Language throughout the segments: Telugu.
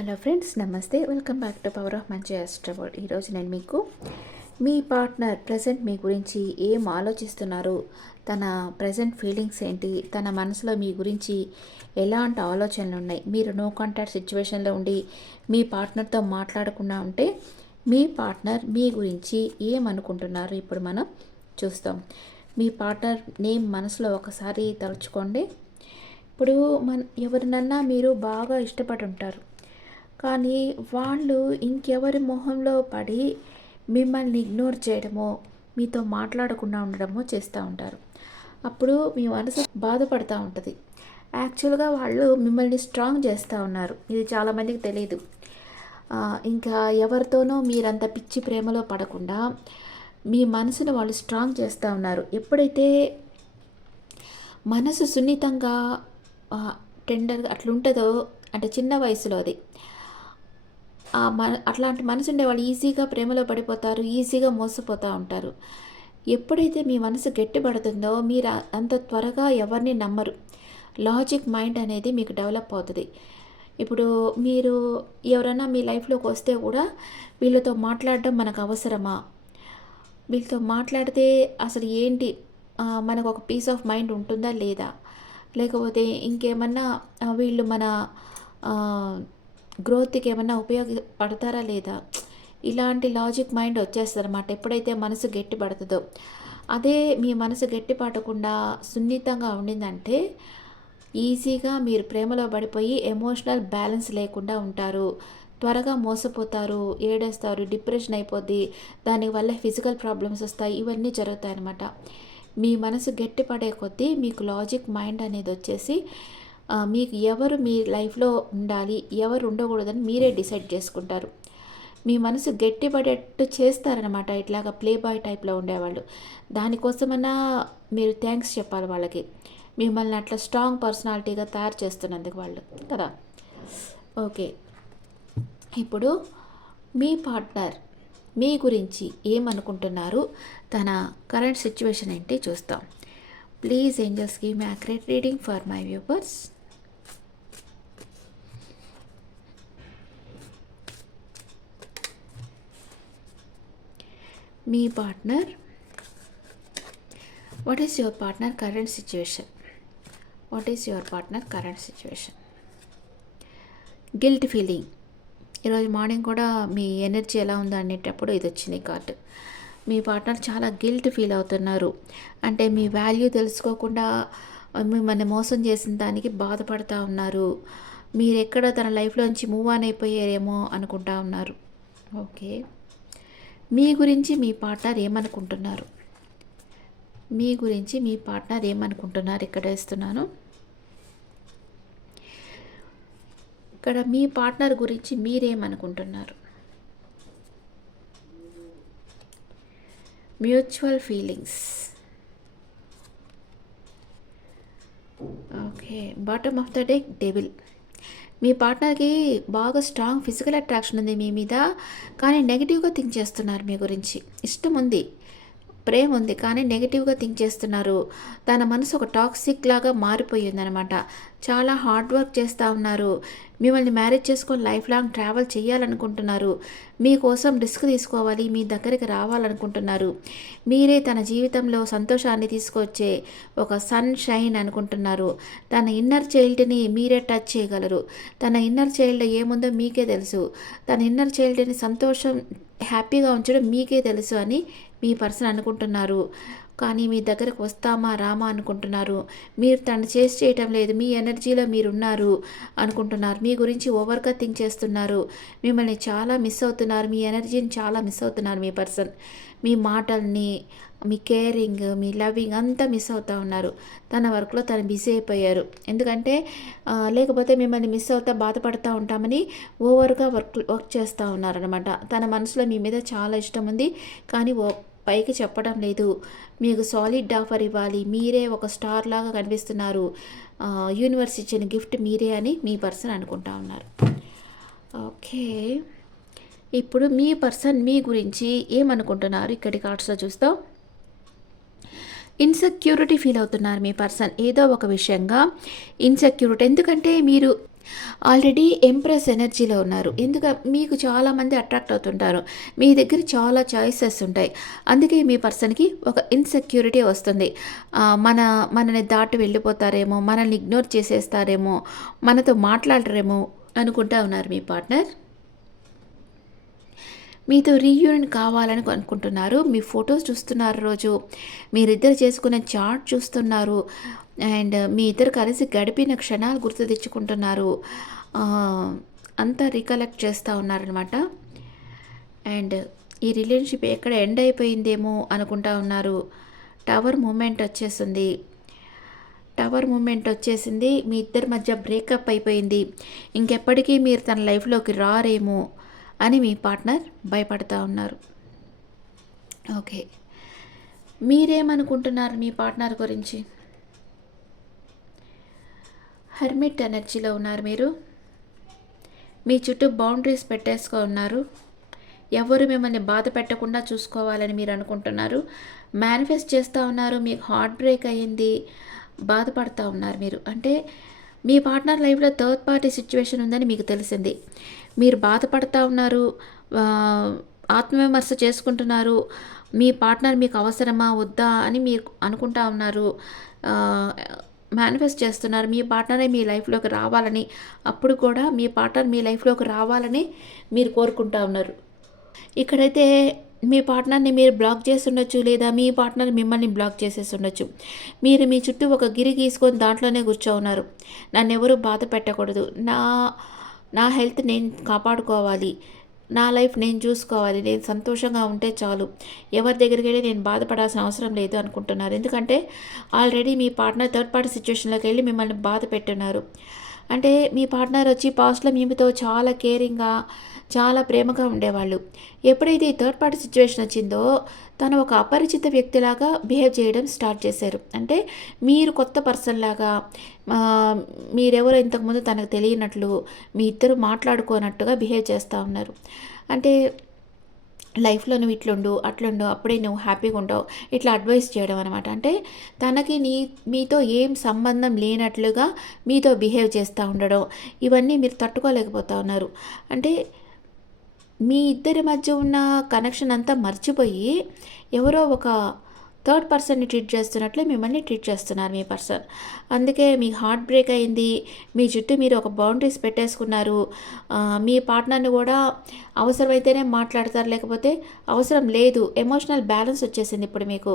హలో ఫ్రెండ్స్ నమస్తే. Welcome back to power of మంచి ఆస్ట్రవల్ ఈరోజు నేను మీకు మీ పార్ట్నర్ ప్రజెంట్ మీ గురించి ఏం ఆలోచిస్తున్నారు తన ప్రజెంట్ ఫీలింగ్స్ ఏంటి తన మనసులో మీ గురించి ఎలాంటి ఆలోచనలు ఉన్నాయి మీరు నో కాంటాక్ట్ సిచ్యువేషన్లో ఉండి మీ పార్ట్నర్తో మాట్లాడకుండా ఉంటే మీ పార్ట్నర్ మీ గురించి ఏమనుకుంటున్నారు ఇప్పుడు మనం చూస్తాం. మీ పార్ట్నర్ నేమ్ మనసులో ఒకసారి తలుచుకోండి. ఇప్పుడు మన ఎవరినన్నా మీరు బాగా ఇష్టపడి ఉంటారు. కానీ వాళ్ళు ఇంకెవరి మొహంలో పడి మిమ్మల్ని ఇగ్నోర్ చేయడమో మీతో మాట్లాడకుండా ఉండడమో చేస్తూ ఉంటారు. అప్పుడు మీ మనసు బాధపడుతూ ఉంటుంది. యాక్చువల్గా వాళ్ళు మిమ్మల్ని స్ట్రాంగ్ చేస్తూ ఉన్నారు. ఇది చాలామందికి తెలియదు ఇంకా ఎవరితోనో మీరంత పిచ్చి ప్రేమలో పడకుండా మీ మనసును వాళ్ళు స్ట్రాంగ్ చేస్తూ ఉన్నారు. ఎప్పుడైతే మనసు సున్నితంగా టెండర్గా అట్లుంటుందో అంటే చిన్న వయసులో అది అట్లాంటి మనసు ఉండేవాళ్ళు ఈజీగా ప్రేమలో పడిపోతారు ఈజీగా మోసపోతూ ఉంటారు. ఎప్పుడైతే మీ మనసు గట్టిపడుతుందో మీరు అంత త్వరగా ఎవరిని నమ్మరు. లాజిక్ మైండ్ అనేది మీకు డెవలప్ అవుతుంది. ఇప్పుడు మీరు ఎవరైనా మీ లైఫ్లోకి వస్తే కూడా వీళ్ళతో మాట్లాడడం మనకు అవసరమా? వీళ్ళతో మాట్లాడితే అసలు ఏంటి? మనకు ఒక పీస్ ఆఫ్ మైండ్ ఉంటుందా లేదా? లేకపోతే ఇంకేమన్నా వీళ్ళు మన గ్రోత్కి ఏమైనా ఉపయోగపడతారా లేదా? ఇలాంటి లాజిక్ మైండ్ వచ్చేస్తారన్నమాట ఎప్పుడైతే మనసు గట్టి పడుతుందో. అదే మీ మనసు గట్టి పడకుండా సున్నితంగా ఉండిందంటే ఈజీగా మీరు ప్రేమలో పడిపోయి ఎమోషనల్ బ్యాలెన్స్ లేకుండా ఉంటారు. త్వరగా మోసపోతారు ఏడేస్తారు డిప్రెషన్ అయిపోద్ది. దానివల్ల ఫిజికల్ ప్రాబ్లమ్స్ వస్తాయి. ఇవన్నీ జరుగుతాయి అన్నమాట మీ మనసు గట్టిపడే కొద్దీ మీకు లాజిక్ మైండ్ అనేది వచ్చేసి మీకు ఎవరు మీ లైఫ్లో ఉండాలి ఎవరు ఉండకూడదని మీరే డిసైడ్ చేసుకుంటారు. మీ మనసు గట్టిపడేట్టు చేస్తారనమాట ఇట్లాగా ప్లే బాయ్ టైప్లో ఉండేవాళ్ళు. దానికోసమన్నా మీరు థ్యాంక్స్ చెప్పాలి వాళ్ళకి. మిమ్మల్ని అట్లా స్ట్రాంగ్ పర్సనాలిటీగా తయారు చేస్తున్నందుకు వాళ్ళు కదా? ఓకే. ఇప్పుడు మీ పార్ట్నర్ మీ గురించి ఏమనుకుంటున్నారు? తన కరెంట్ సిచ్యువేషన్ ఏంటి చూస్తాం. Please angels give me accurate reading for my viewers. Me partner. What is your partner current situation what is your partner current situation guilt feeling ఈరోజు మార్నింగ్ కూడా మీ ఎనర్జీ ఎలా ఉందో అనేటప్పుడు ఇది వచ్చింది కార్డు. మీ పార్ట్నర్ చాలా గిల్ట్ ఫీల్ అవుతున్నారు. అంటే మీ వాల్యూ తెలుసుకోకుండా మిమ్మల్ని మోసం చేసిన దానికి బాధపడుతూ ఉన్నారు. మీరు ఎక్కడ తన లైఫ్లోంచి మూవ్ ఆన్ అయిపోయారేమో అనుకుంటా ఉన్నారు. ఓకే మీ గురించి మీ పార్ట్నర్ ఏమనుకుంటున్నారు? మీ గురించి మీ పార్ట్నర్ ఏమనుకుంటున్నారు? ఇక్కడ వేస్తున్నాను. ఇక్కడ మీ పార్ట్నర్ గురించి మీరేమనుకుంటున్నారు? Mutual feelings. Okay bottom of the day devil. మీ పార్ట్నర్కి బాగా స్ట్రాంగ్ ఫిజికల్ అట్రాక్షన్ ఉంది మీ మీద కానీ నెగిటివ్గా థింక్ చేస్తున్నారు మీ గురించి. ఇష్టం ఉంది. ప్రేమ ఉంది కానీ నెగిటివ్గా థింక్ చేస్తున్నారు. తన మనసు ఒక టాక్సిక్ లాగా మారిపోయిందనమాట చాలా హార్డ్ వర్క్ చేస్తూ ఉన్నారు. మిమ్మల్ని మ్యారేజ్ చేసుకొని లైఫ్ లాంగ్ ట్రావెల్ చేయాలనుకుంటున్నారు. మీకోసం రిస్క్ తీసుకోవాలి మీ దగ్గరికి రావాలనుకుంటున్నారు. మీరే తన జీవితంలో సంతోషాన్ని తీసుకొచ్చే ఒక సన్ షైన్ అనుకుంటున్నారు. తన ఇన్నర్ చైల్డ్ని మీరే టచ్ చేయగలరు. తన ఇన్నర్ చైల్డ్ ఏముందో మీకే తెలుసు. తన ఇన్నర్ చైల్డ్ని సంతోషం హ్యాపీగా ఉంచడం మీకే తెలుసు అని మీ పర్సన్ అనుకుంటున్నారు. కానీ మీ దగ్గరకు వస్తామా రామా అనుకుంటున్నారు. మీరు తను చేసి చేయటం లేదు. మీ ఎనర్జీలో మీరున్నారు అనుకుంటున్నారు. మీ గురించి ఓవర్గా థింక్ చేస్తున్నారు. మిమ్మల్ని చాలా మిస్ అవుతున్నారు. మీ ఎనర్జీని చాలా మిస్ అవుతున్నారు మీ పర్సన్. మీ మాటల్ని మీ కేరింగ్ మీ లవింగ్ అంతా మిస్ అవుతూ ఉన్నారు. తన వర్క్లో తను బిజీ అయిపోయారు. ఎందుకంటే లేకపోతే మిమ్మల్ని మిస్ అవుతా బాధపడుతూ ఉంటామని ఓవర్గా వర్క్ వర్క్ చేస్తూ ఉన్నారనమాట తన మనసులో మీ మీద చాలా ఇష్టం ఉంది. కానీ ఓ పైకి చెప్పడం లేదు. మీకు సాలిడ్ ఆఫర్ ఇవ్వాలి. మీరే ఒక స్టార్ లాగా కనిపిస్తున్నారు. యూనివర్స్ ఇచ్చిన గిఫ్ట్ మీరే అని మీ పర్సన్ అనుకుంటా ఉన్నారు. ఓకే. ఇప్పుడు మీ పర్సన్ మీ గురించి ఏమనుకుంటున్నారు? ఇక్కడి కార్డ్స్లో చూస్తాం. ఇన్సెక్యూరిటీ ఫీల్ అవుతున్నారు మీ పర్సన్ ఏదో ఒక విషయంగా ఇన్సెక్యూరిటీ ఎందుకంటే మీరు ఆల్రెడీ ఎంప్రెస్ ఎనర్జీలో ఉన్నారు. ఎందుక మీకు చాలామంది అట్రాక్ట్ అవుతుంటారు. మీ దగ్గర చాలా చాయిసెస్ ఉంటాయి. అందుకే మీ పర్సన్కి ఒక ఇన్సెక్యూరిటీ వస్తుంది. మన మనని దాటి వెళ్ళిపోతారేమో మనల్ని ఇగ్నోర్ చేసేస్తారేమో మనతో మాట్లాడరేమో అనుకుంటా ఉన్నారు మీ పార్ట్నర్ మీతో రీయూనియన్ కావాలని అనుకుంటున్నారు. మీ ఫొటోస్ చూస్తున్నారు రోజు. మీరిద్దరు చేసుకునే చాట్ చూస్తున్నారు. అండ్ మీ ఇద్దరు కలిసి గడిపిన క్షణాలు గుర్తు తెచ్చుకుంటున్నారు. అంతా రికలెక్ట్ చేస్తూ ఉన్నారనమాట అండ్ ఈ రిలేషన్షిప్ ఎక్కడ ఎండ్ అయిపోయిందేమో అనుకుంటా ఉన్నారు. టవర్ మూమెంట్ వచ్చేసింది. టవర్ మూమెంట్ వచ్చేసింది. మీ ఇద్దరి మధ్య బ్రేకప్ అయిపోయింది. ఇంకెప్పటికీ మీరు తన లైఫ్లోకి రారేమో అని మీ పార్ట్నర్ భయపడతా ఉన్నారు. ఓకే. మీరేమనుకుంటున్నారు మీ పార్ట్నర్ గురించి? హెర్మిట్ ఎనర్జీలో ఉన్నారు మీరు. మీ చుట్టూ బౌండరీస్ పెట్టేసుకో ఉన్నారు. ఎవరు మిమ్మల్ని బాధ పెట్టకుండా చూసుకోవాలని మీరు అనుకుంటున్నారు. మేనిఫెస్ట్ చేస్తూ ఉన్నారు మీకు హార్ట్ బ్రేక్ అయ్యింది బాధపడుతూ ఉన్నారు మీరు. అంటే మీ పార్ట్నర్ లైఫ్లో థర్డ్ పార్టీ సిచ్యువేషన్ ఉందని మీకు తెలిసింది. మీరు బాధపడుతూ ఉన్నారు ఆత్మవిమర్శ చేసుకుంటున్నారు మీ పార్ట్నర్ మీకు అవసరమా వద్దా అని మీరు అనుకుంటా ఉన్నారు. మేనిఫెస్ట్ చేస్తున్నారు. మీ పార్ట్నరే మీ లైఫ్లోకి రావాలని అప్పుడు కూడా మీ పార్ట్నర్ మీ లైఫ్లోకి రావాలని మీరు కోరుకుంటా ఉన్నారు. ఇక్కడైతే మీ పార్ట్నర్ని మీరు బ్లాక్ చేసి ఉండొచ్చు లేదా మీ పార్ట్నర్ మిమ్మల్ని బ్లాక్ చేసేసి ఉండొచ్చు మీరు మీ చుట్టూ ఒక గిరి గీసుకొని దాంట్లోనే కూర్చో ఉన్నారు నన్ను ఎవరు బాధ పెట్టకూడదు. నా నా హెల్త్ నేను కాపాడుకోవాలి. నా లైఫ్ నేను చూసుకోవాలి నేను సంతోషంగా ఉంటే చాలు. ఎవరి దగ్గరికి వెళ్ళి నేను బాధపడాల్సిన అవసరం లేదు అనుకుంటున్నారు. ఎందుకంటే ఆల్రెడీ మీ పార్ట్నర్ థర్డ్ పార్టీ సిచ్యువేషన్లోకి వెళ్ళి మిమ్మల్ని బాధ పెట్టున్నారు. అంటే మీ పార్ట్నర్ వచ్చి పాస్ట్లో మీతో చాలా కేరింగ్గా చాలా ప్రేమగా ఉండేవాళ్ళు. ఎప్పుడైతే ఈ థర్డ్ పార్టీ సిచ్యువేషన్ వచ్చిందో తను ఒక అపరిచిత వ్యక్తిలాగా బిహేవ్ చేయడం స్టార్ట్ చేశారు. అంటే మీరు కొత్త పర్సన్ లాగా మీరెవరో ఇంతకుముందు తనకు తెలియనట్లు మీ ఇద్దరు మాట్లాడుకోనట్టుగా బిహేవ్ చేస్తూ ఉన్నారు. అంటే లైఫ్లో నువ్వు ఇట్లుండు అట్లుండు అప్పుడే నువ్వు హ్యాపీగా ఉంటావు ఇట్లా అడ్వైస్ చేయడం అనమాట అంటే తనకి నీ మీతో ఏం సంబంధం లేనట్లుగా మీతో బిహేవ్ చేస్తూ ఉండడం ఇవన్నీ మీరు తట్టుకోలేకపోతా ఉన్నారు. అంటే మీ ఇద్దరి మధ్య ఉన్న కనెక్షన్ అంతా మర్చిపోయి ఎవరో ఒక థర్డ్ పర్సన్ని ట్రీట్ చేస్తున్నట్లే మిమ్మల్ని ట్రీట్ చేస్తున్నారు మీ పర్సన్ అందుకే మీ హార్ట్ బ్రేక్ అయింది. మీ చుట్టూ మీరు ఒక బౌండరీస్ పెట్టేసుకున్నారు. మీ పార్ట్నర్ని కూడా అవసరమైతేనే మాట్లాడతారు. లేకపోతే అవసరం లేదు. ఎమోషనల్ బ్యాలెన్స్ వచ్చేసింది ఇప్పుడు మీకు.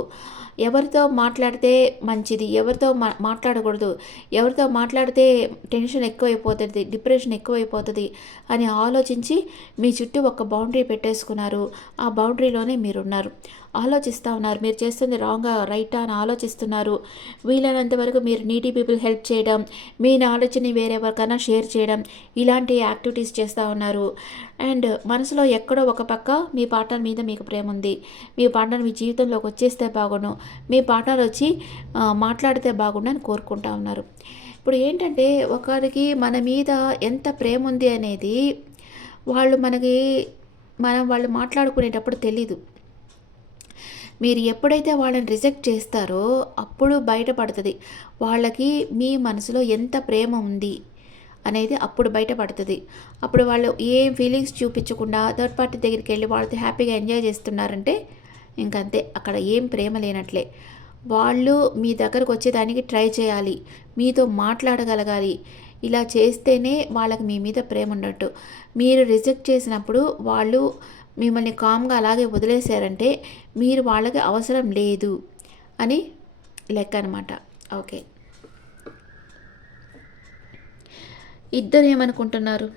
ఎవరితో మాట్లాడితే మంచిది ఎవరితో మా మాట్లాడకూడదు ఎవరితో మాట్లాడితే టెన్షన్ ఎక్కువైపోతుంది డిప్రెషన్ ఎక్కువైపోతుంది అని ఆలోచించి మీ చుట్టూ ఒక బౌండరీ పెట్టేసుకున్నారు. ఆ బౌండరీలోనే మీరున్నారు. ఆలోచిస్తూ ఉన్నారు. మీరు చేస్తుంది రాంగా రైటా అని ఆలోచిస్తున్నారు. వీలైనంత వరకు మీరు నీటి పీపుల్ హెల్ప్ చేయడం మీ నాలెడ్జ్ని వేరెవరికైనా షేర్ చేయడం ఇలాంటి యాక్టివిటీస్ చేస్తూ ఉన్నారు. అండ్ మనసులో ఎక్కడో ఒక పక్క మీ పార్ట్నర్ మీద మీకు ప్రేమ ఉంది మీ పార్ట్నర్ మీ జీవితంలోకి వచ్చేస్తే బాగుండు మీ పార్ట్నర్ వచ్చి మాట్లాడితే బాగుండని కోరుకుంటా ఉన్నారు. ఇప్పుడు ఏంటంటే ఒకరికి మన మీద ఎంత ప్రేమ ఉంది అనేది వాళ్ళు మనకి మనం వాళ్ళు మాట్లాడుకునేటప్పుడు తెలీదు. మీరు ఎప్పుడైతే వాళ్ళని రిజెక్ట్ చేస్తారో అప్పుడు బయటపడుతుంది. వాళ్ళకి మీ మనసులో ఎంత ప్రేమ ఉంది అనేది అప్పుడు బయటపడుతుంది. అప్పుడు వాళ్ళు ఏం ఫీలింగ్స్ చూపించకుండా థర్డ్ పార్టీ దగ్గరికి వెళ్ళి వాళ్ళతో హ్యాపీగా ఎంజాయ్ చేస్తున్నారంటే ఇంకంతే అక్కడ ఏం ప్రేమ లేనట్లే. వాళ్ళు మీ దగ్గరకు వచ్చేదానికి ట్రై చేయాలి మీతో మాట్లాడగలగాలి. ఇలా చేస్తేనే వాళ్ళకి మీ మీద ప్రేమ ఉన్నట్టు. మీరు రిజెక్ట్ చేసినప్పుడు వాళ్ళు మిమ్మల్ని కామ్గా అలాగే వదిలేశారంటే మీరు వాళ్ళకి అవసరం లేదు అని లెక్క అనమాట ఓకే. ఇద్దరు ఏమనుకుంటున్నారు?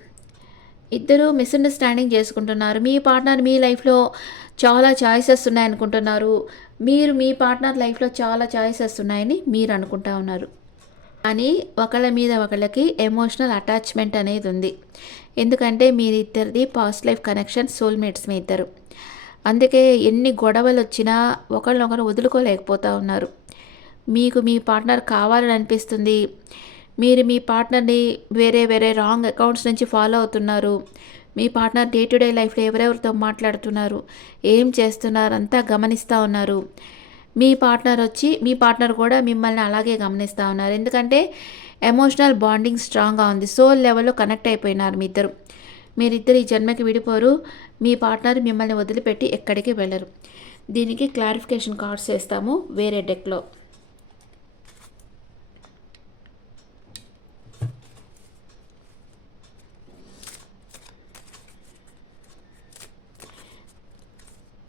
ఇద్దరు మిస్అండర్స్టాండింగ్ చేసుకుంటున్నారు. మీ పార్ట్నర్ మీ లైఫ్లో చాలా చాయిసెస్ ఉన్నాయనుకుంటున్నారు. మీరు మీ పార్ట్నర్ లైఫ్లో చాలా చాయిసెస్ ఉన్నాయని మీరు అనుకుంటా ఉన్నారు. కానీ ఒకళ్ళ మీద ఒకళ్ళకి ఎమోషనల్ అటాచ్మెంట్ అనేది ఉంది. ఎందుకంటే మీరిద్దరిది పాస్ట్ లైఫ్ కనెక్షన్ సోల్మేట్స్ మీ ఇద్దరు. అందుకే ఎన్ని గొడవలు వచ్చినా ఒకరినొకరు వదులుకోలేకపోతూ ఉన్నారు. మీకు మీ పార్ట్నర్ కావాలని అనిపిస్తుంది. మీరు మీ పార్ట్నర్ని వేరే వేరే రాంగ్ అకౌంట్స్ నుంచి ఫాలో అవుతున్నారు. మీ పార్ట్నర్ డే టు డే లైఫ్లో ఎవరెవరితో మాట్లాడుతున్నారు? ఏం చేస్తున్నారు అంతా గమనిస్తూ ఉన్నారు. మీ పార్ట్నర్ వచ్చి మీ పార్ట్నర్ కూడా మిమ్మల్ని అలాగే గమనిస్తూ ఉన్నారు. ఎందుకంటే ఎమోషనల్ బాండింగ్ స్ట్రాంగ్గా ఉంది. సోల్ లెవెల్లో కనెక్ట్ అయిపోయినారు మీ ఇద్దరు. మీరిద్దరు ఈ జన్మకి విడిపోరు. మీ పార్ట్నర్ మిమ్మల్ని వదిలిపెట్టి ఎక్కడికి వెళ్ళరు. దీనికి క్లారిఫికేషన్ కార్డ్స్ వేస్తాము వేరే డెక్లో.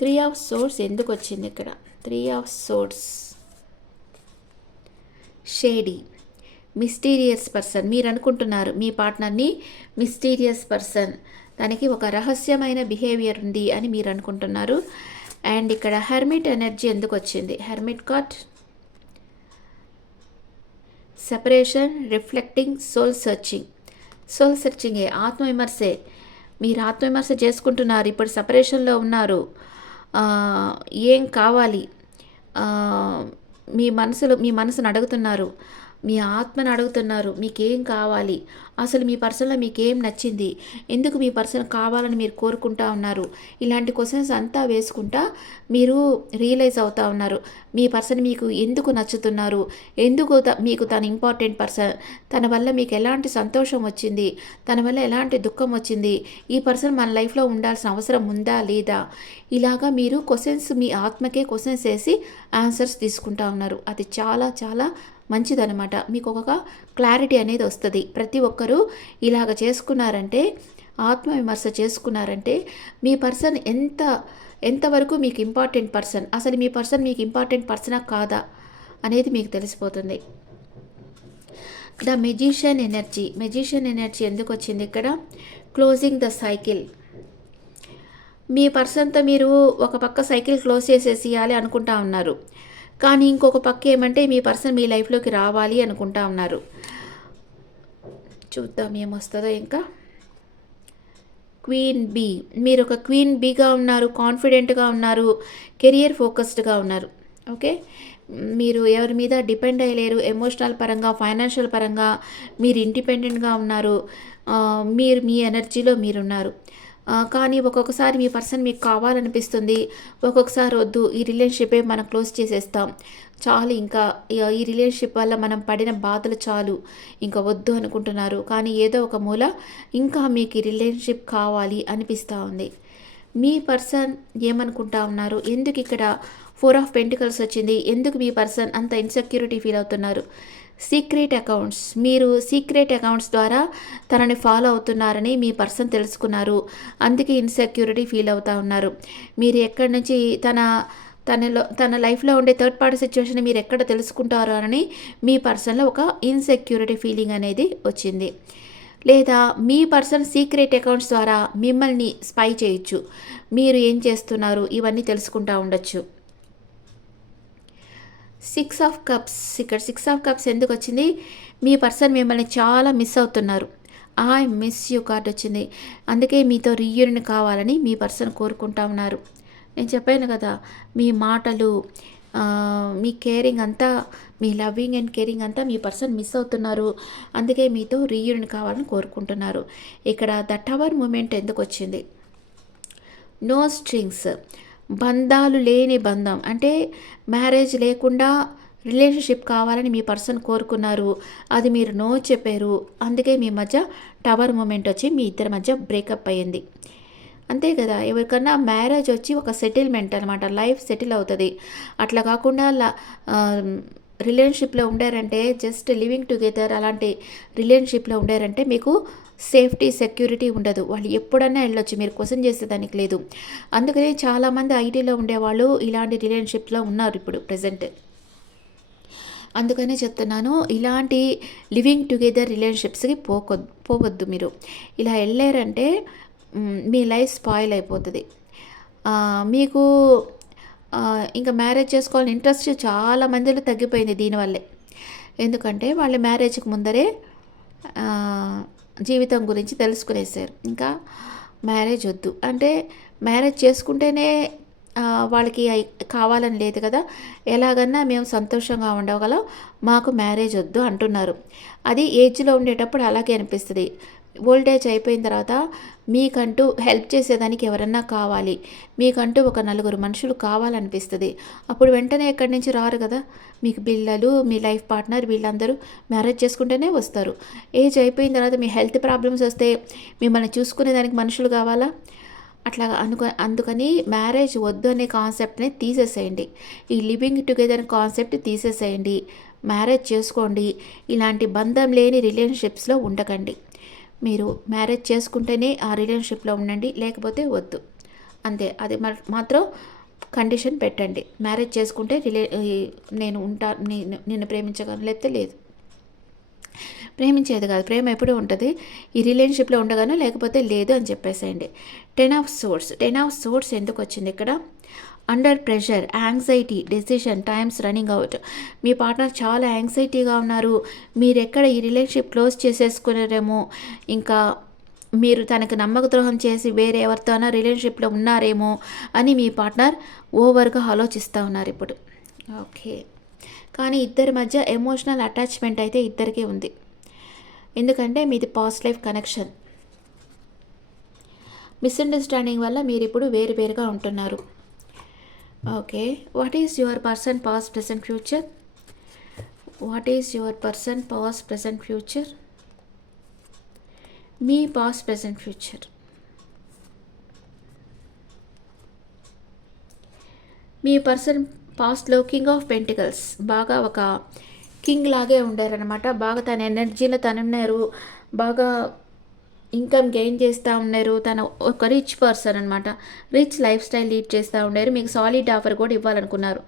త్రీ ఆఫ్ సోర్స్ ఎందుకు వచ్చింది ఇక్కడ? Three of swords shady mysterious person మీరు అనుకుంటున్నారు మీ పార్ట్నర్ని మిస్టీరియస్ పర్సన్ దానికి ఒక రహస్యమైన బిహేవియర్ ఉంది అని మీరు అనుకుంటున్నారు అండ్ ఇక్కడ హెర్మిట్ ఎనర్జీ ఎందుకు వచ్చింది hermit card separation reflecting soul searching soul సర్చింగే ఆత్మవిమర్శే మీరు ఆత్మవిమర్శ చేసుకుంటున్నారు ఇప్పుడు సపరేషన్లో ఉన్నారు. ఏం కావాలి? మీ మనసులో మీ మనసును అడుగుతున్నారు. మీ ఆత్మను అడుగుతున్నారు మీకేం కావాలి? అసలు మీ పర్సన్లో మీకేం నచ్చింది? ఎందుకు మీ పర్సన్ కావాలని మీరు కోరుకుంటా ఉన్నారు? ఇలాంటి క్వశ్చన్స్ అంతా వేసుకుంటా మీరు రియలైజ్ అవుతా ఉన్నారు. మీ పర్సన్ మీకు ఎందుకు నచ్చుతున్నారు? ఎందుకు త- మీకు తన ఇంపార్టెంట్ పర్సన్? తన వల్ల మీకు ఎలాంటి సంతోషం వచ్చింది? తన వల్ల ఎలాంటి దుఃఖం వచ్చింది? ఈ పర్సన్ మన లైఫ్లో ఉండాల్సిన అవసరం ఉందా లేదా? ఇలాగా మీరు క్వశ్చన్స్ మీ ఆత్మకే క్వశ్చన్స్ వేసి ఆన్సర్స్ తీసుకుంటా ఉన్నారు. అది చాలా చాలా మంచిదనమాట మీకు ఒక క్లారిటీ అనేది వస్తుంది. ప్రతి ఒక్కరూ ఇలాగ చేసుకున్నారంటే ఆత్మవిమర్శ చేసుకున్నారంటే మీ పర్సన్ ఎంత ఎంతవరకు మీకు ఇంపార్టెంట్ పర్సన్ అసలు మీ పర్సన్ మీకు ఇంపార్టెంట్ పర్సనా కాదా అనేది మీకు తెలిసిపోతుంది. The magician energy magician energy ఎందుకు వచ్చింది ఇక్కడ? Closing the cycle. మీ పర్సన్తో మీరు ఒక పక్క సైకిల్ క్లోజ్ చేసేసేయాలి అనుకుంటా ఉన్నారు. కానీ ఇంకొక పక్క ఏమంటే మీ పర్సన్ మీ లైఫ్లోకి రావాలి అనుకుంటా ఉన్నారు. చూద్దాం ఏమొస్తుందో ఇంకా. Queen bee. మీరు ఒక క్వీన్ బీగా ఉన్నారు కాన్ఫిడెంట్గా ఉన్నారు కెరియర్ ఫోకస్డ్గా ఉన్నారు. ఓకే? మీరు ఎవరి మీద డిపెండ్ అయ్యలేరు ఎమోషనల్ పరంగా ఫైనాన్షియల్ పరంగా మీరు ఇండిపెండెంట్గా ఉన్నారు. మీరు మీ ఎనర్జీలో మీరున్నారు. కానీ ఒక్కొక్కసారి మీ పర్సన్ మీకు కావాలనిపిస్తుంది. ఒక్కొక్కసారి వద్దు ఈ రిలేషన్షిపే మనం క్లోజ్ చేసేస్తాం. చాలు ఇంకా ఈ- ఈ రిలేషన్షిప్ వల్ల మనం పడిన బాధలు చాలు. ఇంకా వద్దు అనుకుంటున్నారు. కానీ ఏదో ఒక మూల ఇంకా మీకు ఈ రిలేషన్షిప్ కావాలి అనిపిస్తూ ఉంది. మీ పర్సన్ ఏమనుకుంటా ఉన్నారు? ఎందుకు ఇక్కడ ఫోర్ ఆఫ్ పెంటికల్స్ వచ్చింది? ఎందుకు మీ పర్సన్ అంత ఇన్సెక్యూరిటీ ఫీల్ అవుతున్నారు? Secret accounts. మీరు సీక్రెట్ అకౌంట్స్ ద్వారా తనని ఫాలో అవుతున్నారని మీ పర్సన్ తెలుసుకున్నారు. అందుకే ఇన్సెక్యూరిటీ ఫీల్ అవుతూ ఉన్నారు. మీరు ఎక్కడి నుంచి తన తనలో తన లైఫ్లో ఉండే థర్డ్ పార్టీ సిచ్యువేషన్ మీరు ఎక్కడ తెలుసుకుంటారు అని మీ పర్సన్లో ఒక ఇన్సెక్యూరిటీ ఫీలింగ్ అనేది వచ్చింది. లేదా మీ పర్సన్ సీక్రెట్ అకౌంట్స్ ద్వారా మిమ్మల్ని స్పై చేయొచ్చు. మీరు ఏం చేస్తున్నారు? ఇవన్నీ తెలుసుకుంటా ఉండొచ్చు. సిక్స్ ఆఫ్ కప్స్ ఇక్కడ సిక్స్ ఆఫ్ కప్స్ ఎందుకు వచ్చింది? మీ పర్సన్ మిమ్మల్ని చాలా మిస్ అవుతున్నారు. ఐ మిస్ యూ కార్డ్ వచ్చింది. అందుకే మీతో రీయూనియన్ కావాలని మీ పర్సన్ కోరుకుంటా ఉన్నారు. నేను చెప్పాను కదా మీ మాటలు మీ కేరింగ్ అంతా మీ లవ్వింగ్ అండ్ కేరింగ్ అంతా మీ పర్సన్ మిస్ అవుతున్నారు. అందుకే మీతో రీయూనియన్ కావాలని కోరుకుంటున్నారు. ఇక్కడ ద టవర్ మూమెంట్ ఎందుకు వచ్చింది? నో స్ట్రింగ్స్ బంధాలు లేని బంధం. అంటే మ్యారేజ్ లేకుండా రిలేషన్షిప్ కావాలని మీ పర్సన్ కోరుకున్నారు. అది మీరు నో చెప్పారు. అందుకే మీ మధ్య టవర్ మూమెంట్ వచ్చి మీ ఇద్దరి మధ్య బ్రేకప్ అయ్యింది. అంతే కదా? ఎవరికన్నా మ్యారేజ్ వచ్చి ఒక సెటిల్మెంట్ అనమాట లైఫ్ సెటిల్ అవుతుంది. అట్లా కాకుండా రిలేషన్షిప్లో ఉండారంటే జస్ట్ లివింగ్ టుగెదర్ అలాంటి రిలేషన్షిప్లో ఉండారంటే మీకు సేఫ్టీ సెక్యూరిటీ ఉండదు. వాళ్ళు ఎప్పుడన్నా వెళ్ళొచ్చు. మీరు క్వశ్చన్ చేసేదానికి లేదు. అందుకనే చాలామంది ఐటీలో ఉండేవాళ్ళు ఇలాంటి రిలేషన్షిప్లో ఉన్నారు ఇప్పుడు ప్రజెంట్ అందుకనే చెప్తున్నాను ఇలాంటి లివింగ్ టుగెదర్ రిలేషన్షిప్స్కి పోకొద్దు పోవద్దు మీరు. ఇలా వెళ్ళారంటే మీ లైఫ్ స్పాయిల్ అయిపోతుంది. మీకు ఇంకా మ్యారేజ్ చేసుకోవాలని ఇంట్రెస్ట్ చాలా మందిలో తగ్గిపోయింది దీనివల్లే. ఎందుకంటే వాళ్ళ మ్యారేజ్కి ముందరే జీవితం గురించి తెలుసుకునేసారు ఇంకా మ్యారేజ్ వద్దు. అంటే మ్యారేజ్ చేసుకుంటేనే వాళ్ళకి కావాలని లేదు కదా. ఎలాగన్నా మేము సంతోషంగా ఉండగలం. మాకు మ్యారేజ్ వద్దు అంటున్నారు. అది ఏజ్లో ఉండేటప్పుడు అలాగే అనిపిస్తుంది. ఓల్డేజ్ అయిపోయిన తర్వాత మీకంటూ హెల్ప్ చేసేదానికి ఎవరన్నా కావాలి. మీకంటూ ఒక నలుగురు మనుషులు కావాలనిపిస్తుంది. అప్పుడు వెంటనే ఎక్కడి నుంచి రారు కదా? మీకు పిల్లలు మీ లైఫ్ పార్ట్నర్ వీళ్ళందరూ మ్యారేజ్ చేసుకుంటేనే వస్తారు. ఏజ్ అయిపోయిన తర్వాత మీ హెల్త్ ప్రాబ్లమ్స్ వస్తే మిమ్మల్ని చూసుకునేదానికి మనుషులు కావాలా? అట్లా అనుకు అందుకని మ్యారేజ్ వద్దు అనే కాన్సెప్ట్ని తీసేసేయండి. ఈ లివింగ్ టుగెదర్ కాన్సెప్ట్ తీసేసేయండి. మ్యారేజ్ చేసుకోండి. ఇలాంటి బంధం లేని రిలేషన్షిప్స్లో ఉండకండి. మీరు మ్యారేజ్ చేసుకుంటేనే ఆ రిలేషన్షిప్లో ఉండండి లేకపోతే వద్దు. అంతే. అది మాత్రం కండిషన్ పెట్టండి. మ్యారేజ్ చేసుకుంటే రిలే నేను ఉంటా నేను నిన్ను ప్రేమించగలను లేకపోతే లేదు. ప్రేమించేది కాదు. ప్రేమ ఎప్పుడూ ఉంటుంది. ఈ రిలేషన్షిప్లో ఉండగానో లేకపోతే లేదు అని చెప్పేసేయండి. Ten of swords. Ten of swords ఎందుకు వచ్చింది ఇక్కడ? Under pressure anxiety decision time's running out మీ పార్ట్నర్ చాలా యాంగ్జైటీగా ఉన్నారు. మీరు ఎక్కడ ఈ రిలేషన్షిప్ క్లోజ్ చేసేసుకున్నారేమో? ఇంకా మీరు తనకు నమ్మక ద్రోహం చేసి వేరే ఎవరితోనో రిలేషన్షిప్లో ఉన్నారేమో అని మీ పార్ట్నర్ ఓవర్గా ఆలోచిస్తూ ఉన్నారు ఇప్పుడు. ఓకే. కానీ ఇద్దరి మధ్య ఎమోషనల్ అటాచ్మెంట్ అయితే ఇద్దరికీ ఉంది. ఎందుకంటే మీది పాస్ట్ లైఫ్ కనెక్షన్ మిస్అండర్స్టాండింగ్ వల్ల మీరు ఇప్పుడు వేరు వేరుగా ఉంటున్నారు. Okay what is your person past present future what is your person past present future me past present future మీ పర్సన్ పాస్ట్లో కింగ్ ఆఫ్ పెంటికల్స్ బాగా ఒక కింగ్ లాగే ఉండారనమాట బాగా తన ఎనర్జీలో తనున్నారు బాగా ఇన్కమ్ గెయిన్ చేస్తూ ఉన్నారు తన ఒక రిచ్ పర్సన్ అనమాట రిచ్ లైఫ్ స్టైల్ లీడ్ చేస్తూ ఉన్నారు మీకు సాలిడ్ ఆఫర్ కూడా ఇవ్వాలనుకున్నారు.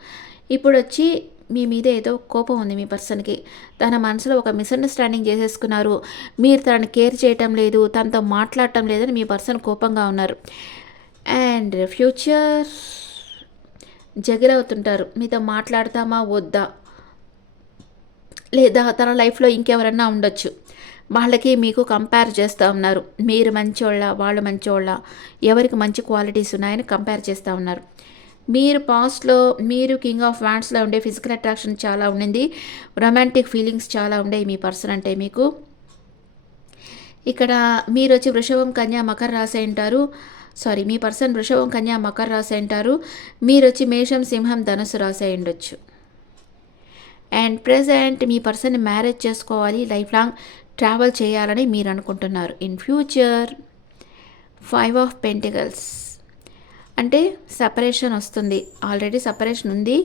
ఇప్పుడు వచ్చి మీ మీద ఏదో కోపం ఉంది మీ పర్సన్కి తన మనసులో ఒక మిస్అండర్స్టాండింగ్ చేసేసుకున్నారు. మీరు తనని కేర్ చేయటం లేదు. తనతో మాట్లాడటం లేదని మీ పర్సన్ కోపంగా ఉన్నారు. అండ్ ఫ్యూచర్ జగిలవుతుంటారు. మీతో మాట్లాడతామా? వద్దా? లేదా తన లైఫ్లో ఇంకెవరన్నా ఉండొచ్చు. వాళ్ళకి మీకు కంపేర్ చేస్తూ ఉన్నారు. మీరు మంచోళ్ళ వాళ్ళు మంచోళ్ళ ఎవరికి మంచి క్వాలిటీస్ ఉన్నాయని కంపేర్ చేస్తూ ఉన్నారు. మీరు పాస్ట్లో మీరు కింగ్ ఆఫ్ వ్యాండ్స్లో ఉండే ఫిజికల్ అట్రాక్షన్ చాలా ఉండింది. రొమాంటిక్ ఫీలింగ్స్ చాలా ఉండేవి మీ పర్సన్ అంటే మీకు. ఇక్కడ మీరు వచ్చి వృషభం కన్యా మకర రాశి అంటారు. సారీ మీ పర్సన్ వృషభం కన్యా మకర రాశి అంటారు. మీరు వచ్చి మేషం సింహం ధనుసు రాశి ఉండొచ్చు. అండ్ ప్రజెంట్ మీ పర్సన్ మ్యారేజ్ చేసుకోవాలి లైఫ్ లాంగ్ ట్రావెల్ చేయాలని మీరు అనుకుంటున్నారు. In future five of pentacles అంటే సపరేషన్ వస్తుంది. ఆల్రెడీ సపరేషన్ ఉంది.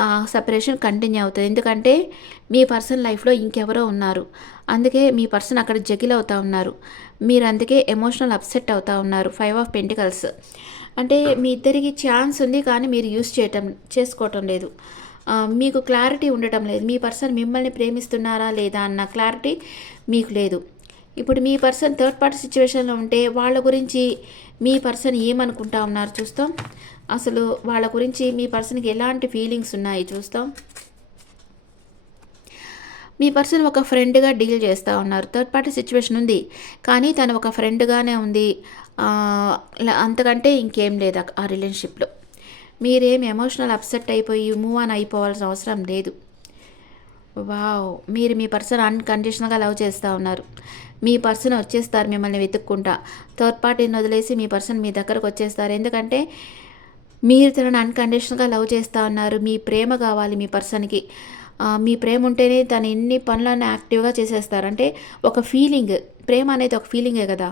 ఆ సపరేషన్ కంటిన్యూ అవుతుంది. ఎందుకంటే మీ పర్సన్ లైఫ్లో ఇంకెవరో ఉన్నారు. అందుకే మీ పర్సన్ అక్కడ జగిల్ అవుతూ ఉన్నారు. మీరు అందుకే ఎమోషనల్ అప్సెట్ అవుతూ ఉన్నారు. ఫైవ్ ఆఫ్ పెంటికల్స్ అంటే మీ ఇద్దరికి ఛాన్స్ ఉంది కానీ మీరు యూస్ చేయటం చేసుకోవటం లేదు. మీకు క్లారిటీ ఉండటం లేదు. మీ పర్సన్ మిమ్మల్ని ప్రేమిస్తున్నారా లేదా అన్న క్లారిటీ మీకు లేదు. ఇప్పుడు మీ పర్సన్ థర్డ్ పార్టీ సిచ్యువేషన్లో ఉంటే వాళ్ళ గురించి మీ పర్సన్ ఏమనుకుంటా ఉన్నారు చూస్తాం. అసలు వాళ్ళ గురించి మీ పర్సన్కి ఎలాంటి ఫీలింగ్స్ ఉన్నాయి చూస్తాం. మీ పర్సన్ ఒక ఫ్రెండ్గా డీల్ చేస్తూ ఉన్నారు. థర్డ్ పార్టీ సిచ్యువేషన్ ఉంది. కానీ తను ఒక ఫ్రెండ్గానే ఉంది. అంతకంటే ఇంకేం లేదు ఆ- ఆ రిలేషన్షిప్లో మీరేం ఎమోషనల్ అప్సెట్ అయిపోయి మూవ్ ఆన్ అయిపోవాల్సిన అవసరం లేదు. వావ్ మీరు మీ పర్సన్ అన్కండిషనల్గా లవ్ చేస్తూ ఉన్నారు. మీ పర్సన్ వచ్చేస్తారు మిమ్మల్ని వెతుక్కుంటా. థర్డ్ పార్టీని వదిలేసి మీ పర్సన్ మీ దగ్గరకు వచ్చేస్తారు. ఎందుకంటే మీరు తనని అన్కండిషనల్గా లవ్ చేస్తూ ఉన్నారు. మీ ప్రేమ కావాలి మీ పర్సన్కి. మీ ప్రేమ ఉంటేనే తను ఎన్ని పనులను యాక్టివ్గా చేసేస్తారు. అంటే ఒక ఫీలింగ్ ప్రేమ అనేది ఒక ఫీలింగే కదా.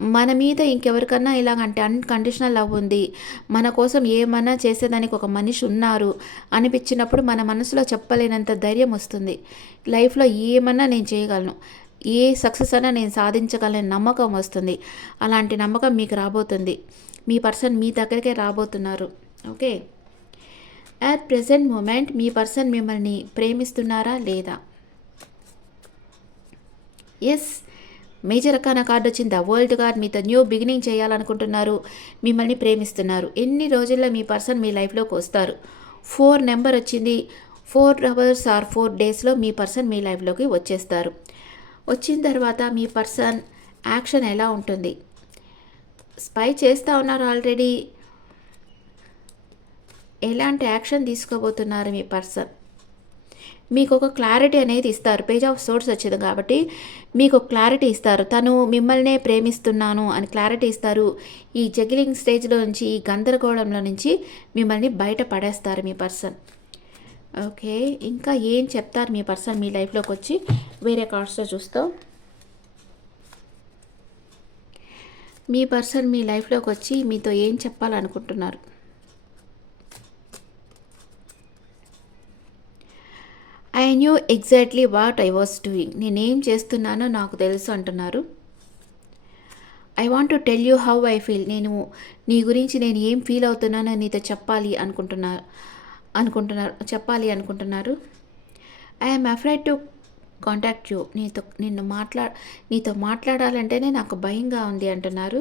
మన మీద ఇంకెవరికన్నా ఇలాగంటే అన్కండిషనల్ లవ్ ఉంది. మన కోసం ఏమన్నా చేసేదానికి ఒక మనిషి ఉన్నారు అనిపించినప్పుడు మన మనసులో చెప్పలేనంత ధైర్యం వస్తుంది. లైఫ్లో ఏమన్నా నేను చేయగలను. ఏ సక్సెస్ అయినా నేను సాధించగలనే నమ్మకం వస్తుంది. అలాంటి నమ్మకం మీకు రాబోతుంది. మీ పర్సన్ మీ దగ్గరికే రాబోతున్నారు. ఓకే అట్ ప్రజెంట్ మూమెంట్ మీ పర్సన్ మిమ్మల్ని ప్రేమిస్తున్నారా లేదా? ఎస్ మేజర్ అకాన కార్డు వచ్చిందా? వరల్డ్ కార్డ్ మీతో న్యూ బిగినింగ్ చేయాలనుకుంటున్నారు. మిమ్మల్ని ప్రేమిస్తున్నారు. ఎన్ని రోజుల్లో మీ పర్సన్ మీ లైఫ్లోకి వస్తారు? ఫోర్ నెంబర్ వచ్చింది. ఫోర్ అవర్స్ ఆర్ ఫోర్ డేస్లో మీ పర్సన్ మీ లైఫ్లోకి వచ్చేస్తారు. వచ్చిన తర్వాత మీ పర్సన్ యాక్షన్ ఎలా ఉంటుంది? స్పై చేస్తూ ఉన్నారు ఆల్రెడీ. ఎలాంటి యాక్షన్ తీసుకోబోతున్నారు మీ పర్సన్? మీకు ఒక క్లారిటీ అనేది ఇస్తారు. పేజ్ ఆఫ్ సోర్స్ వచ్చింది కాబట్టి మీకు ఒక క్లారిటీ ఇస్తారు. తను మిమ్మల్నే ప్రేమిస్తున్నాను అని క్లారిటీ ఇస్తారు. ఈ జగిలింగ్ స్టేజ్లో నుంచి ఈ గందరగోళంలో నుంచి మిమ్మల్ని బయట పడేస్తారు మీ పర్సన్ ఓకే ఇంకా ఏం చెప్తారు మీ పర్సన్ మీ లైఫ్లోకి వచ్చి? వేరే కార్డ్స్లో చూస్తాం. మీ పర్సన్ మీ లైఫ్లోకి వచ్చి మీతో ఏం చెప్పాలనుకుంటున్నారు? I knew exactly what I was doing నేనేం చేస్తున్నానో నాకు తెలుసు అంటున్నారు. I want to tell you how I feel నేను నీ గురించి నేను ఏం ఫీల్ అవుతున్నానో నీతో చెప్పాలి అనుకుంటున్నారు అనుకుంటున్నారు చెప్పాలి అనుకుంటున్నారు. I'm afraid to contact you నీతో నిన్ను మాట్లా నీతో మాట్లాడాలంటేనే నాకు భయంగా ఉంది అంటున్నారు.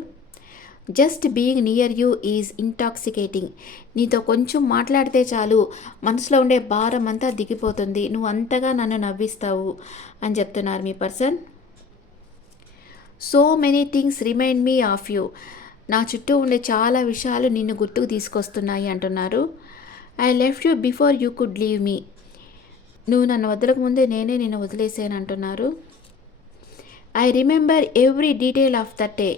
Just being near you is intoxicating నీతో కొంచెం మాట్లాడితే చాలు. మనసులో ఉండే భారం అంతా దిగిపోతుంది. నువ్వు అంతగా నన్ను నవ్విస్తావు అని చెప్తున్నారు మీ person. So many things remind me of you నా చుట్టూ ఉండే చాలా విషయాలు నిన్ను గుర్తుకు తీసుకొస్తున్నాయి అంటున్నారు. I left you before you could leave me నువ్వు నన్ను వదలక ముందే నేనే నిన్ను వదిలేసాను అంటున్నారు. I remember every detail of that day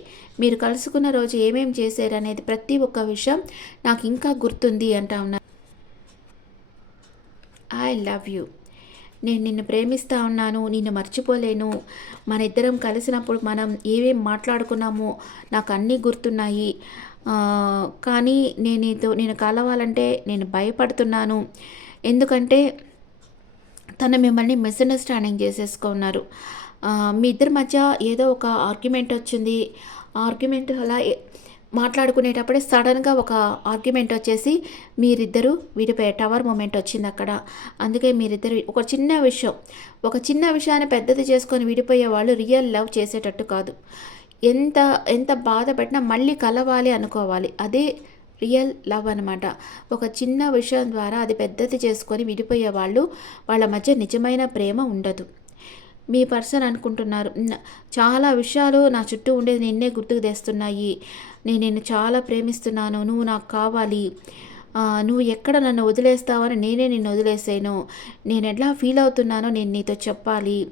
మీరు కలుసుకున్న రోజు ఏమేం చేశారు అనేది ప్రతి ఒక్క విషయం నాకు ఇంకా గుర్తుంది అంటా ఉన్నారు ఐ లవ్ యూ నేను నిన్ను ప్రేమిస్తూ ఉన్నాను నిన్ను మర్చిపోలేను. మన ఇద్దరం కలిసినప్పుడు మనం ఏమేం మాట్లాడుకున్నామో నాకు అన్నీ గుర్తున్నాయి. కానీ నేను నీతో నేను కలవాలంటే నేను భయపడుతున్నాను. ఎందుకంటే తను మిమ్మల్ని మిస్అండర్స్టాండింగ్ చేసేసుకున్నారు. మీ ఇద్దరి మధ్య ఏదో ఒక ఆర్గ్యుమెంట్ వచ్చింది. ఆర్గ్యుమెంట్ అలా మాట్లాడుకునేటప్పుడే సడన్గా ఒక ఆర్గ్యుమెంట్ వచ్చేసి మీరిద్దరూ విడిపోయే టవర్ మూమెంట్ వచ్చింది అక్కడ. అందుకే మీరిద్దరు ఒక చిన్న విషయం. ఒక చిన్న విషయాన్ని పెద్దది చేసుకొని విడిపోయే వాళ్ళు రియల్ లవ్ చేసేటట్టు కాదు. ఎంత ఎంత బాధపడినా మళ్ళీ కలవాలి అనుకోవాలి. అదే రియల్ లవ్ అనమాట ఒక చిన్న విషయం ద్వారా అది పెద్దది చేసుకొని విడిపోయే వాళ్ళు వాళ్ళ మధ్య నిజమైన ప్రేమ ఉండదు. మీ పర్సన్ అనుకుంటున్నారు. చాలా విషయాలు నా చుట్టూ ఉండేది నిన్నే గుర్తుకు తెస్తున్నాయి. నేను నిన్ను చాలా ప్రేమిస్తున్నాను. నువ్వు నాకు కావాలి. నువ్వు ఎక్కడ నన్ను వదిలేస్తావని నేనే నిన్ను వదిలేసాను. నేను ఎట్లా ఫీల్ అవుతున్నానో నేను నీతో చెప్పాలి.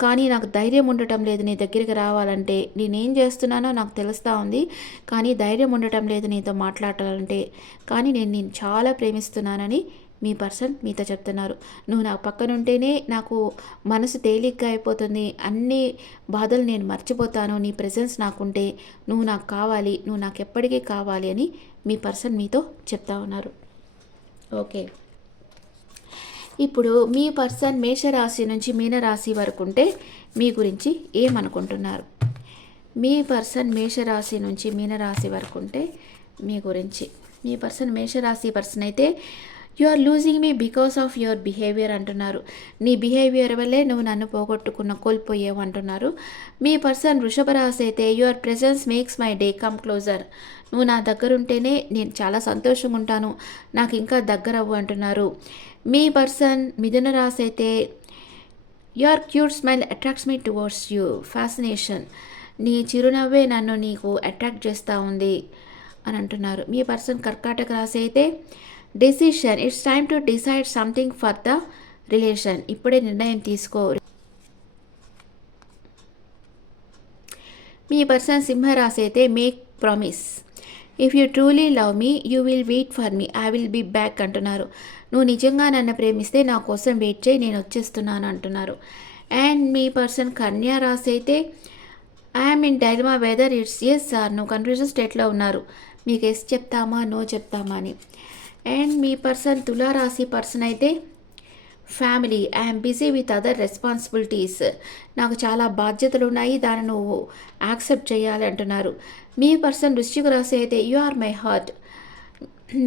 కానీ నాకు ధైర్యం ఉండటం లేదు నీ దగ్గరికి రావాలంటే. నేనేం చేస్తున్నానో నాకు తెలుస్తూ ఉంది. కానీ ధైర్యం ఉండటం లేదు నీతో మాట్లాడాలంటే. కానీ నేను నేను చాలా ప్రేమిస్తున్నానని మీ పర్సన్ మీతో చెప్తున్నారు. నువ్వు నా పక్కన ఉంటేనే నాకు మనసు తేలిగ్గా అయిపోతుంది. అన్ని బాధలు నేను మర్చిపోతాను. నీ ప్రెజెన్స్ నాకుంటే నువ్వు నాకు కావాలి. నువ్వు నాకు ఎప్పటికీ కావాలి అని మీ పర్సన్ మీతో చెప్తా ఉన్నారు. ఓకే. ఇప్పుడు మీ పర్సన్ మేషరాశి నుంచి మీనరాశి వరకు ఉంటే మీ గురించి ఏమనుకుంటున్నారు? మీ పర్సన్ మేషరాశి నుంచి మీనరాశి వరకు ఉంటే మీ గురించి. మీ పర్సన్ మేషరాశి పర్సన్ అయితే you are losing me because of your behaviour అంటున్నారు. నీ బిహేవియర్ వల్లే నువ్వు నన్ను పోగొట్టుకున్న కోల్పోయేవు అంటున్నారు. మీ పర్సన్ వృషభ రాశి అయితే your presence makes my day come closer నువ్వు నా దగ్గర ఉంటేనే నేను చాలా సంతోషంగా ఉంటాను నాకు ఇంకా దగ్గర అవ్వు అంటున్నారు. మీ పర్సన్ మిథున రాశి అయితే your cute smile attracts me towards you fascination నీ చిరునవ్వే నన్ను నీకు అట్రాక్ట్ చేస్తూ ఉంది అని అంటున్నారు. మీ పర్సన్ కర్కాటక రాశి అయితే decision it's time to decide something for the relation ఇప్పుడే నిర్ణయం తీసుకో. మీ పర్సన్ సింహరాశి అయితే make promise if you truly love me you will wait for me I will be back అంటున్నారు. నువ్వు నిజంగా నన్ను ప్రేమిస్తే నా కోసం వెయిట్ చేయి నేను వచ్చేస్తున్నాను అంటున్నారు. అండ్ మీ పర్సన్ కన్యా రాశి అయితే I'm in dilemma whether it's yes sir నువ్వు కన్ఫ్యూజన్ స్టేట్లో ఉన్నారు. మీకు ఎస్ చెప్తామా నో చెప్తామా అని. అండ్ మీ పర్సన్ తులారాశి పర్సన్ అయితే family I'm busy with other responsibilities. నాకు చాలా బాధ్యతలు ఉన్నాయి దాన్ని నువ్వు యాక్సెప్ట్ చేయాలి అంటున్నారు. మీ పర్సన్ వృశ్చిక రాశి అయితే యు ఆర్ మై హార్ట్.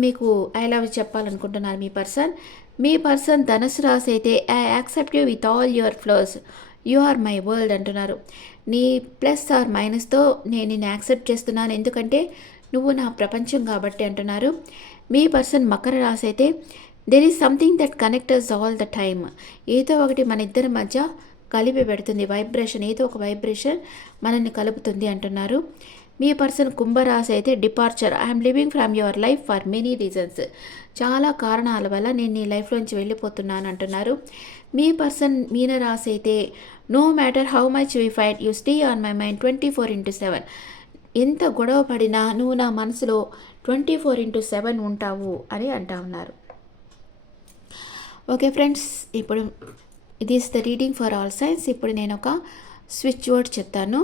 మీకు ఐ లవ్ చెప్పాలనుకుంటున్నారు మీ పర్సన్. మీ పర్సన్ ధనుసు రాశి అయితే I accept you with all your flaws. You are my world అంటున్నారు. నీ ప్లస్ ఆర్ మైనస్తో నేను నిన్ను యాక్సెప్ట్ చేస్తున్నాను ఎందుకంటే నువ్వు నా ప్రపంచం కాబట్టి అంటున్నారు. మీ పర్సన్ మకర రాశి అయితే there is something that connectors all the time ఏదో ఒకటి మన ఇద్దరి మధ్య కలిపి పెడుతుంది. వైబ్రేషన్ ఏదో ఒక వైబ్రేషన్ మనల్ని కలుపుతుంది అంటున్నారు. మీ పర్సన్ కుంభరాశి అయితే departure I'm living from your life for many reasons చాలా కారణాల వల్ల నేను నీ లైఫ్లోంచి వెళ్ళిపోతున్నాను అంటున్నారు. మీ పర్సన్ మీనరాశి అయితే no matter how much we fight you stay on my mind twenty four into seven ఎంత గొడవ పడినా నువ్వు నా మనసులో ట్వంటీ ఫోర్ ఇంటూ సెవెన్ ఉంటావు అని అంటా ఉన్నారు. ఓకే ఫ్రెండ్స్ ఇప్పుడు ఇది is the reading for all signs ఇప్పుడు నేను ఒక స్విచ్ వర్డ్ చెప్తాను.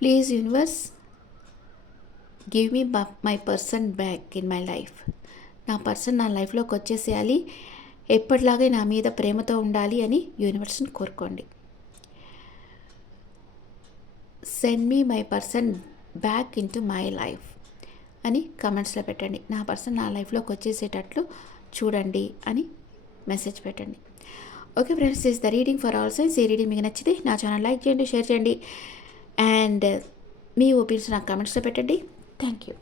Please universe give me my person back in my life నా పర్సన్ నా లైఫ్లోకి వచ్చేసేయాలి. ఎప్పటిలాగే నా మీద ప్రేమతో ఉండాలి అని యూనివర్స్ని కోరుకోండి. Send me my person back in my life అని కమెంట్స్లో పెట్టండి. నా పర్సన్ నా లైఫ్లోకి వచ్చేసేటట్లు చూడండి అని మెసేజ్ పెట్టండి. Okay friends is the reading for all signs. ఈ రీడింగ్ మీకు నచ్చితే నా ఛానల్ లైక్ చేయండి షేర్ చేయండి. అండ్ మీ ఒపీనియన్స్ నాకు కమెంట్స్లో పెట్టండి. Thank you.